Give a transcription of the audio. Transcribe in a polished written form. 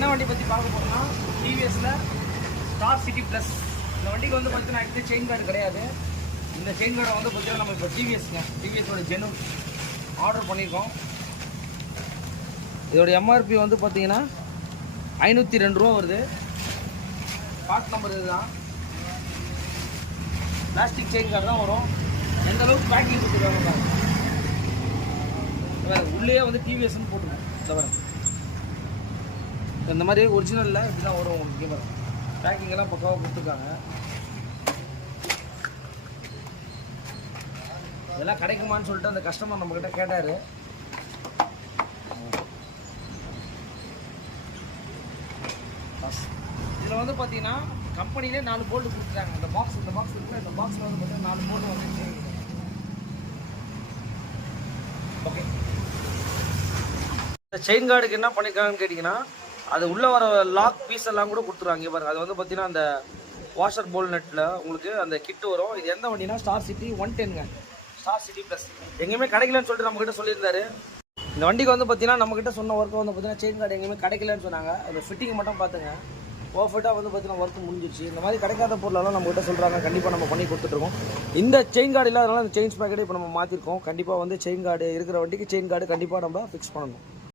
என்ன வண்டி பற்றி பார்க்க போகிறோம்னா டிவிஎஸில் ஸ்டார் சிட்டி ப்ளஸ். இந்த வண்டிக்கு வந்து பார்த்தீங்கன்னா ஆக்சுவலி செயின் கார்டு கிடையாது. இந்த செயின் கார்டை வந்து பார்த்தீங்கன்னா நம்ம இப்போ டிவிஎஸோட ஜெனு ஆர்டர் பண்ணியிருக்கோம். இதோட எம்ஆர்பி வந்து பார்த்தீங்கன்னா 502 ரூபா வருது. பார்ட் நம்பர் இதுதான். பிளாஸ்டிக் செயின் கார்டு தான் வரும். எந்த அளவுக்கு பேக்கிங் கொடுத்துருக்காங்க உள்ளே வந்து டிவிஎஸ்ன்னு போட்டுருக்கோம். தவிர இந்த மாதிரி ஒரிஜினலில் இப்படிதான் வரும் உங்களுக்கு. பேக்கிங் எல்லாம் பக்காவாக கொடுத்துருக்காங்க. இதெல்லாம் கிடைக்குமான்னு சொல்லிட்டு அந்த கஸ்டமர் நம்மக்கிட்ட கேட்டார். இதில் வந்து பார்த்தீங்கன்னா கம்பெனிலே 4 போல்டு கொடுத்துட்டாங்க. இந்த பாக்ஸ் இருக்குல்ல, இந்த பாக்ஸில் வந்து பார்த்தீங்கன்னா 4 போல்டு வந்து ஓகே. இந்த செயின் கார்டுக்கு என்ன பண்ணியிருக்காங்கன்னு கேட்டிங்கன்னா, அது உள்ளே வர லாக் பீஸ் எல்லாம் கூட கொடுத்துருவாங்க பாருங்கள். அது வந்து பார்த்தீங்கன்னா அந்த வாஷர் போல் நெட்டில் உங்களுக்கு அந்த கிட்டு வரும். இது எந்த வண்டினா ஸ்டார் சிட்டி 110ங்க. ஸ்டார் சிட்டி ப்ளஸ் எங்கேயுமே கிடைக்கலன்னு சொல்லிட்டு நம்மக்கிட்ட சொல்லியிருந்தாரு. இந்த வண்டிக்கு வந்து பார்த்தீங்கன்னா நம்மக்கிட்ட சொன்ன ஒர்க்கு வந்து பார்த்தீங்கன்னா செயின் கார்டு எங்கேயுமே கிடைக்கலன்னு சொன்னாங்க. அந்த ஃபிட்டிங் மட்டும் பார்த்துங்க பர்ஃபெக்டாக வந்து பார்த்தீங்கன்னா ஒர்க் முடிஞ்சிச்சு. இந்த மாதிரி கிடைக்காத பொருளெல்லாம் நம்மகிட்ட சொல்கிறாங்க. கண்டிப்பாக நம்ம பண்ணி கொடுத்துட்ருக்கோம். இந்த செயின் கார்டு இல்லாதனால இந்த செயின்ஸ் பேக்கெட்டை இப்போ நம்ம மாற்றிருக்கோம். கண்டிப்பாக வந்து செயின் கார்டு இருக்கிற வண்டிக்கு செயின் கார்டு கண்டிப்பாக நம்ம ஃபிக்ஸ் பண்ணணும்.